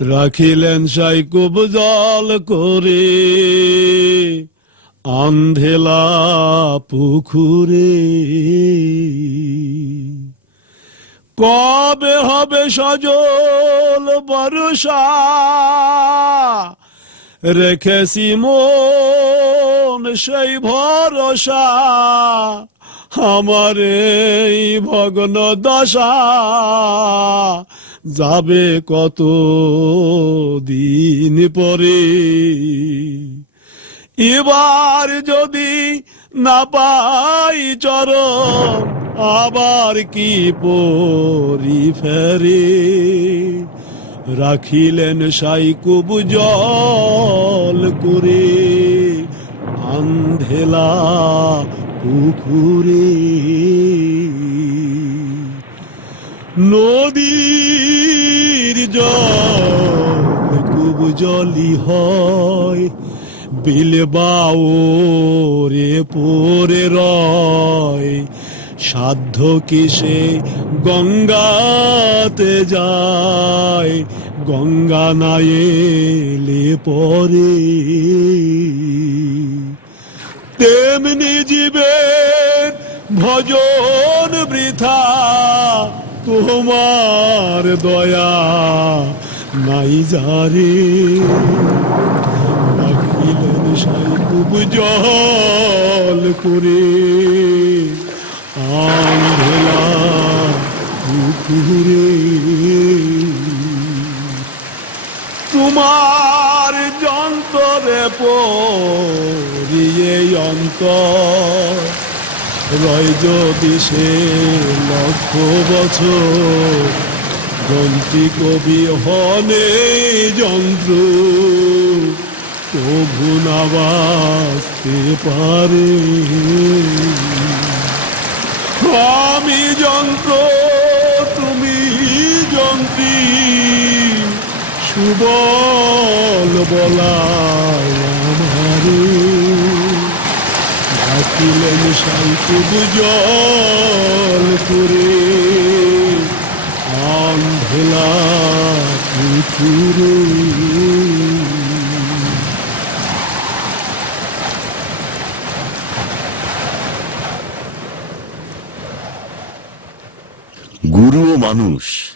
রাখিলেন সাইকুব জল করে আন্ধেলা পুকুরে। কবে হবে সজল বর্ষা, রেখেছি মন সেই ভরসা। আমার এই ভগ্ন দশা যাবে কত দিন পরে। এবার যদি না পাই চরণ, আবার কি পরি ফেরে। রাখিলেন সাইকুব জল করে আন্ধেলা পুকুরে। নদীর জল খুব জলি হয়, বিল বাওরে পরে রয়। সাধ্য কিসে গঙ্গাতে যায়, গঙ্গা না এলে পরে। তেমনি জীবের ভজন বৃথা, তোমার দয়া নাই যারে। রাখিলেন সাইকুব জল করে আন্ধেলা পুকুরে। তোমার যন্তরে পরিয়ে অন্তর, রয় যদি সে লক্ষ বছর। গ্রন্থি কবি হনে যন্ত্র, প্রভু না বাঁচতে পারে। আমি যন্ত্র তুমি যন্ত্রী, সুবল বলায় আমারে। রাখিলেন সাইকুব জল করে আন্ধেলা পুকুরে। গুরু ও মানুষ